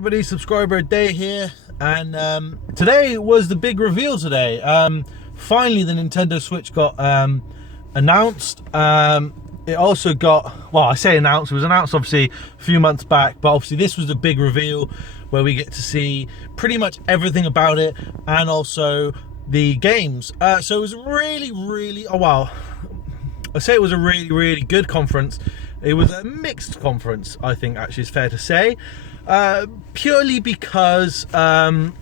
everybody, subscriber day here, and today was the big reveal today. Finally the Nintendo Switch got announced. It also got, well, I say announced, it was announced obviously a few months back, but obviously this was the big reveal where we get to see pretty much everything about it and also the games. So it was really, oh wow, I say it was a really good conference. It was a mixed conference, I think, actually is fair to say, purely because there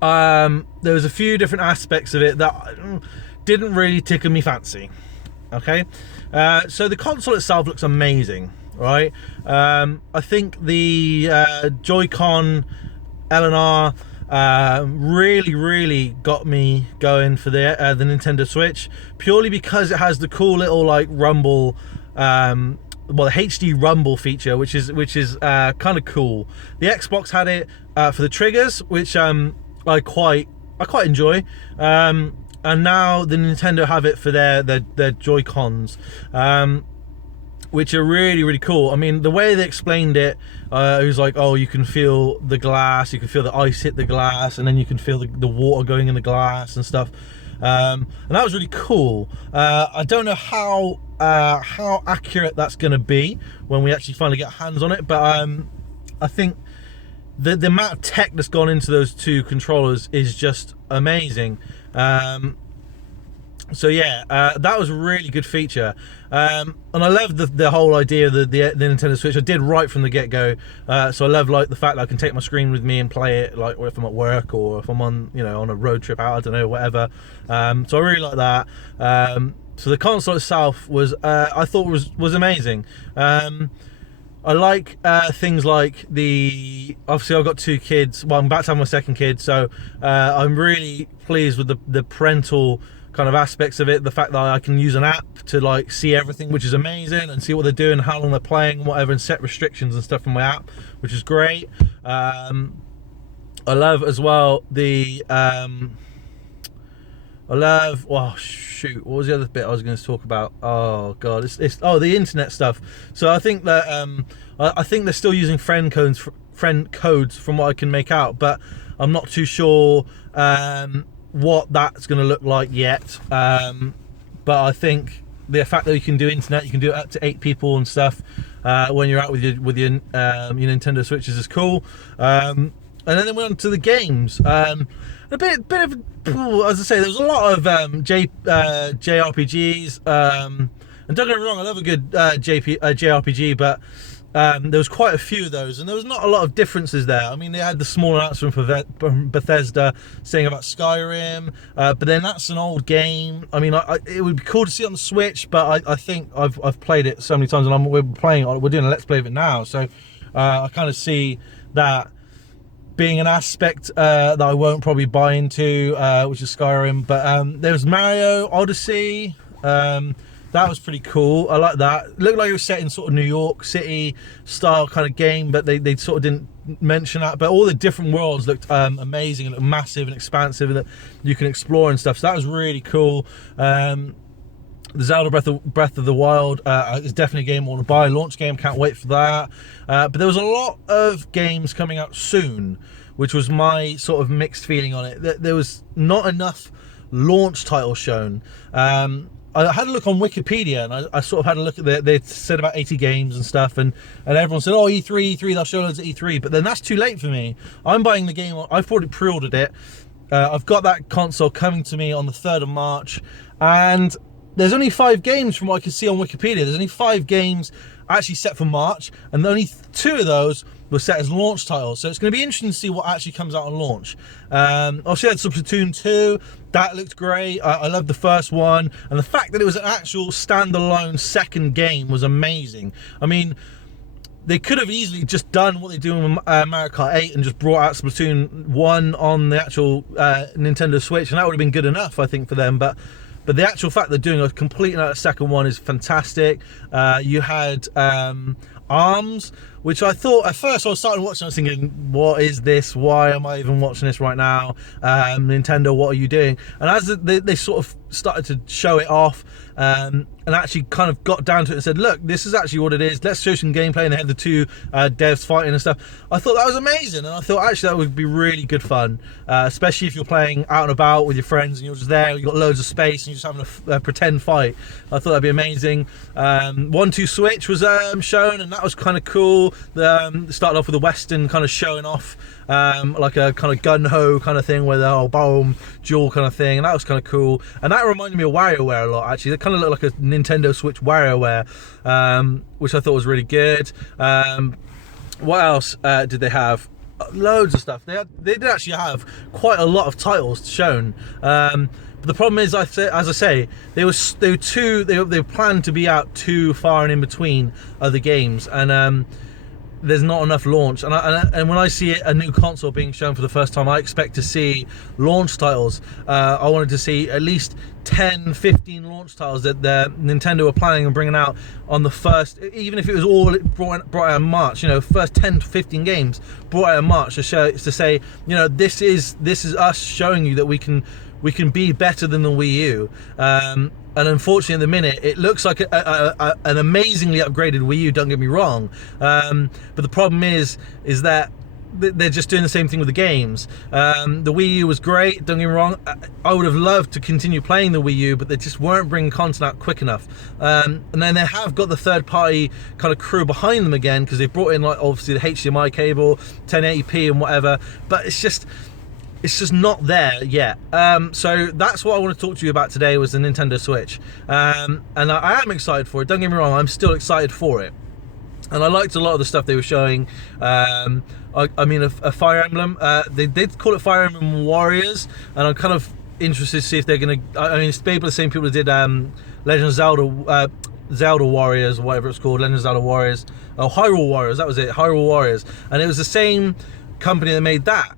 was a few different aspects of it that didn't really tickle me fancy. Okay, so the console itself looks amazing, right? I think the Joy-Con L&R really got me going for the Nintendo Switch, purely because it has the cool little like rumble, well, the HD rumble feature, which is kind of cool. The Xbox had it for the triggers, which I quite enjoy, and now the Nintendo have it for their Joy-Cons, which are really cool. I mean, the way they explained it, it was like, oh, you can feel the glass, you can feel the ice hit the glass, and then you can feel the water going in the glass and stuff. And that was really cool. I don't know how accurate that's going to be when we actually finally get hands on it, but I think the amount of tech that's gone into those two controllers is just amazing. So yeah, that was a really good feature, and I love the whole idea of the Nintendo Switch. I did right from the get-go, so I love like the fact that I can take my screen with me and play it, like if I'm at work or if I'm on, you know, on a road trip out, I don't know, whatever. So I really like that. So the console itself was, I thought was amazing. I like things like obviously I've got two kids, well, I'm about to have my second kid, so I'm really pleased with the parental kind of aspects of it. The fact that I can use an app to like see everything, which is amazing, and see what they're doing, how long they're playing and whatever, and set restrictions and stuff from my app, which is great. I love as well oh shoot, what was the other bit I was going to talk about? Oh god, it's the internet stuff. So I think that I think they're still using friend codes from what I can make out, but I'm not too sure what that's going to look like yet. But I think the fact that you can do internet, you can do it up to 8 people and stuff when you're out with your Nintendo Switches is cool. And then we went on to the games. A bit of, as I say, there was a lot of JRPGs. And don't get me wrong, I love a good JRPG, but there was quite a few of those, and there was not a lot of differences there. I mean, they had the small announcement from Bethesda saying about Skyrim, but then that's an old game. I mean, it would be cool to see it on the Switch, but I think I've played it so many times, and we're doing a Let's Play of it now, so I kind of see that being an aspect that I won't probably buy into, which is Skyrim. But there was Mario Odyssey. That was pretty cool. I like that. It looked like it was set in sort of New York City style kind of game, but they sort of didn't mention that. But all the different worlds looked amazing and looked massive and expansive, and that you can explore and stuff. So that was really cool. The Zelda Breath of the Wild is definitely a game I want to buy. Launch game, can't wait for that. But there was a lot of games coming out soon, which was my sort of mixed feeling on it. There was not enough launch titles shown. I had a look on Wikipedia, and I sort of had a look at they said about 80 games and stuff, and everyone said, oh, E3, they'll show loads at E3, but then that's too late for me. I'm buying the game, I've already pre-ordered it. I've got that console coming to me on the 3rd of March, and there's only 5 games from what I can see on Wikipedia. There's only 5 games actually set for March, and only 2 of those were set as launch titles. So it's going to be interesting to see what actually comes out on launch. Obviously I had Splatoon 2, that looked great. I loved the first one, and the fact that it was an actual standalone second game was amazing. I mean, they could have easily just done what they're doing with Mario Kart 8 and just brought out Splatoon 1 on the actual Nintendo Switch, and that would have been good enough, I think, for them. But the actual fact they're doing a complete second one is fantastic. You had ARMS, which I thought at first I was starting watching, I was thinking, what is this? Why am I even watching this right now? Nintendo, what are you doing? And as they sort of started to show it off, and actually kind of got down to it and said, look, this is actually what it is, let's show some gameplay, and they had the two devs fighting and stuff. I thought that was amazing, and I thought actually that would be really good fun, especially if you're playing out and about with your friends and you're just there, you've got loads of space and you're just having a pretend fight. I thought that'd be amazing. 1-2 Switch was shown, and that was kind of cool. Started off with a Western kind of showing off, like a kind of gun-ho kind of thing with a whole boom duel kind of thing, and that was kind of cool. And that reminded me of WarioWare a lot, actually. It kind of looked like a Nintendo Switch WarioWare, which I thought was really good. What else did they have? Loads of stuff. They did actually have quite a lot of titles shown. But the problem is, as I say, they were planned to be out too far and in between other games, and there's not enough launch. And when I see a new console being shown for the first time, I expect to see launch titles. I wanted to see at least 10-15 launch titles that Nintendo were planning on bringing out on the first, even if it was all brought out in March, first 10-15 games brought out in March, to say, this is us showing you that we can be better than the Wii U. And unfortunately, at the minute, it looks like an amazingly upgraded Wii U, don't get me wrong. But the problem is that they're just doing the same thing with the games. The Wii U was great, don't get me wrong. I would have loved to continue playing the Wii U, but they just weren't bringing content out quick enough. And then they have got the third-party kind of crew behind them again, because they've brought in, like, obviously the HDMI cable, 1080p and whatever, but it's just not there yet. So that's what I want to talk to you about today, was the Nintendo Switch. And I am excited for it, don't get me wrong, I'm still excited for it. And I liked a lot of the stuff they were showing. I mean, a Fire Emblem, they did call it Fire Emblem Warriors, and I'm kind of interested to see if they're going to, I mean, it's maybe the same people that did Legend of Zelda, Zelda Warriors, whatever it's called, Legend of Zelda Warriors, Hyrule Warriors, that was it, Hyrule Warriors. And it was the same company that made that.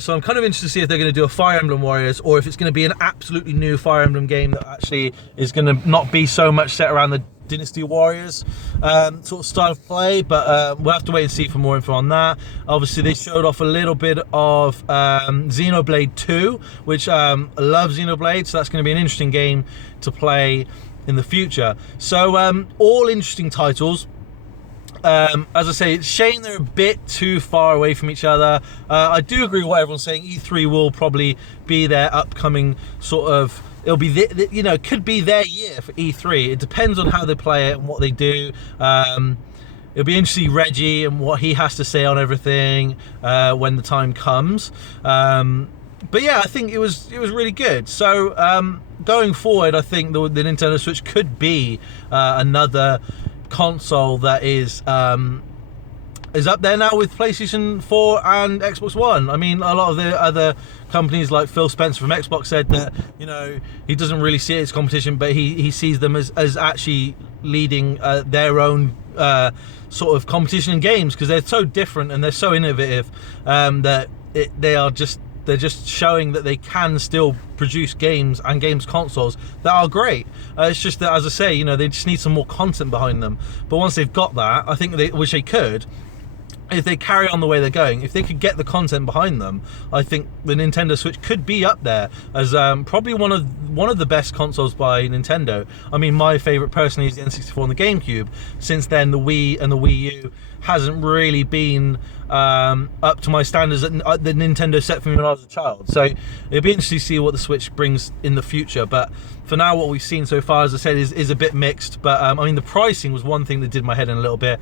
So I'm kind of interested to see if they're going to do a Fire Emblem Warriors, or if it's going to be an absolutely new Fire Emblem game that actually is going to not be so much set around the Dynasty Warriors sort of style of play. But we'll have to wait and see for more info on that. Obviously, they showed off a little bit of Xenoblade 2, which I love Xenoblade, so that's going to be an interesting game to play in the future. So all interesting titles. As I say, it's a shame they're a bit too far away from each other. I do agree with what everyone's saying. E3 will probably be their upcoming sort of, it'll be it could be their year for E3. It depends on how they play it and what they do. It'll be interesting to see Reggie and what he has to say on everything when the time comes. But yeah, I think it was really good. So going forward, I think the Nintendo Switch could be another console that is up there now with PlayStation 4 and Xbox One. I mean, a lot of the other companies, like Phil Spencer from Xbox, said that he doesn't really see it as competition, but he sees them as actually leading their own sort of competition in games, because they're so different and they're so innovative that they're just showing that they can still produce games and games consoles that are great. It's just that, as I say, they just need some more content behind them. But once they've got that, I think which they could, if they carry on the way they're going, if they could get the content behind them, I think the Nintendo Switch could be up there as probably one of the best consoles by Nintendo. I mean, my favorite personally is the N64 and the GameCube. Since then, the Wii and the Wii U hasn't really been up to my standards that the Nintendo set for me when I was a child. So it'll be interesting to see what the Switch brings in the future. But for now, what we've seen so far, as I said, is a bit mixed. But I mean, the pricing was one thing that did my head in a little bit.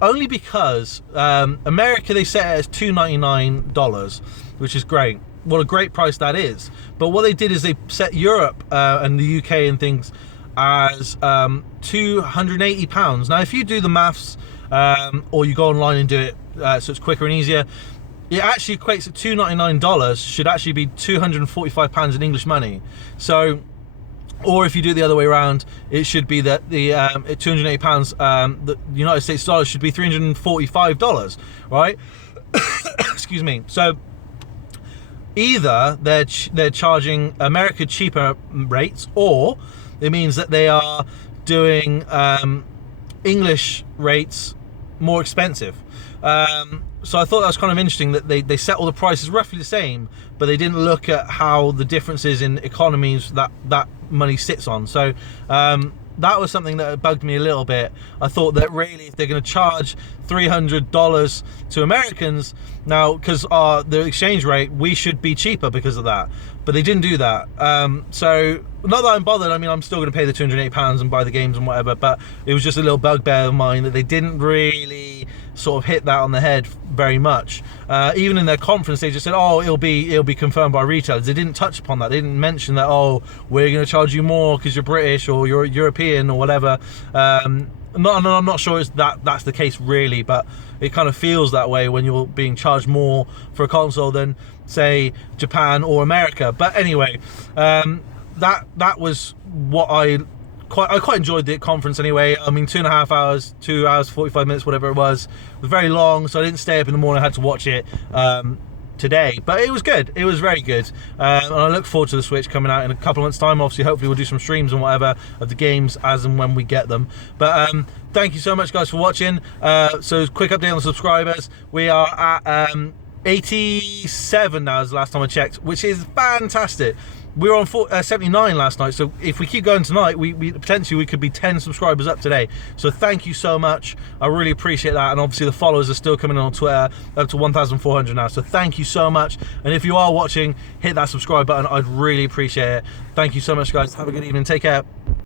Only because America, they set it as $299, which is great. What a great price that is. But what they did is they set Europe and the UK and things as £280. Now, if you do the maths, or you go online and do it so it's quicker and easier, it actually equates to $299, should actually be £245 in English money. So, or if you do it the other way around, it should be that the £280, the United States dollars should be $345, right? Excuse me. So either they're charging America cheaper rates, or it means that they are doing English rates more expensive. So I thought that was kind of interesting that they set all the prices roughly the same, but they didn't look at how the differences in economies that money sits on. So that was something that bugged me a little bit. I thought that really, if they're going to charge $300 to Americans now, because the exchange rate, we should be cheaper because of that. But they didn't do that. So not that I'm bothered. I mean, I'm still going to pay the £208 and buy the games and whatever. But it was just a little bugbear of mine that they didn't really sort of hit that on the head very much. Even in their conference, they just said, "Oh, it'll be confirmed by retailers." They didn't touch upon that. They didn't mention that, "Oh, we're going to charge you more because you're British or you're European or whatever." I'm not sure that's the case really, but it kind of feels that way when you're being charged more for a console than, say, Japan or America. But anyway, that was what I quite enjoyed the conference anyway. I mean, 2.5 hours, 2 hours 45 minutes, whatever it was very long, so I didn't stay up in the morning. I had to watch it today, but it was good. It was very good, and I look forward to the Switch coming out in a couple of months' time. Obviously, hopefully we'll do some streams and whatever of the games as and when we get them. But thank you so much, guys, for watching. So quick update on the subscribers. We are at 87 now, is the last time I checked, which is fantastic. We were on 79 last night, so if we keep going tonight, we potentially could be 10 subscribers up today. So thank you so much. I really appreciate that, and obviously the followers are still coming in on Twitter, up to 1,400 now. So thank you so much. And if you are watching, hit that subscribe button. I'd really appreciate it. Thank you so much, guys. Have a good evening. Take care.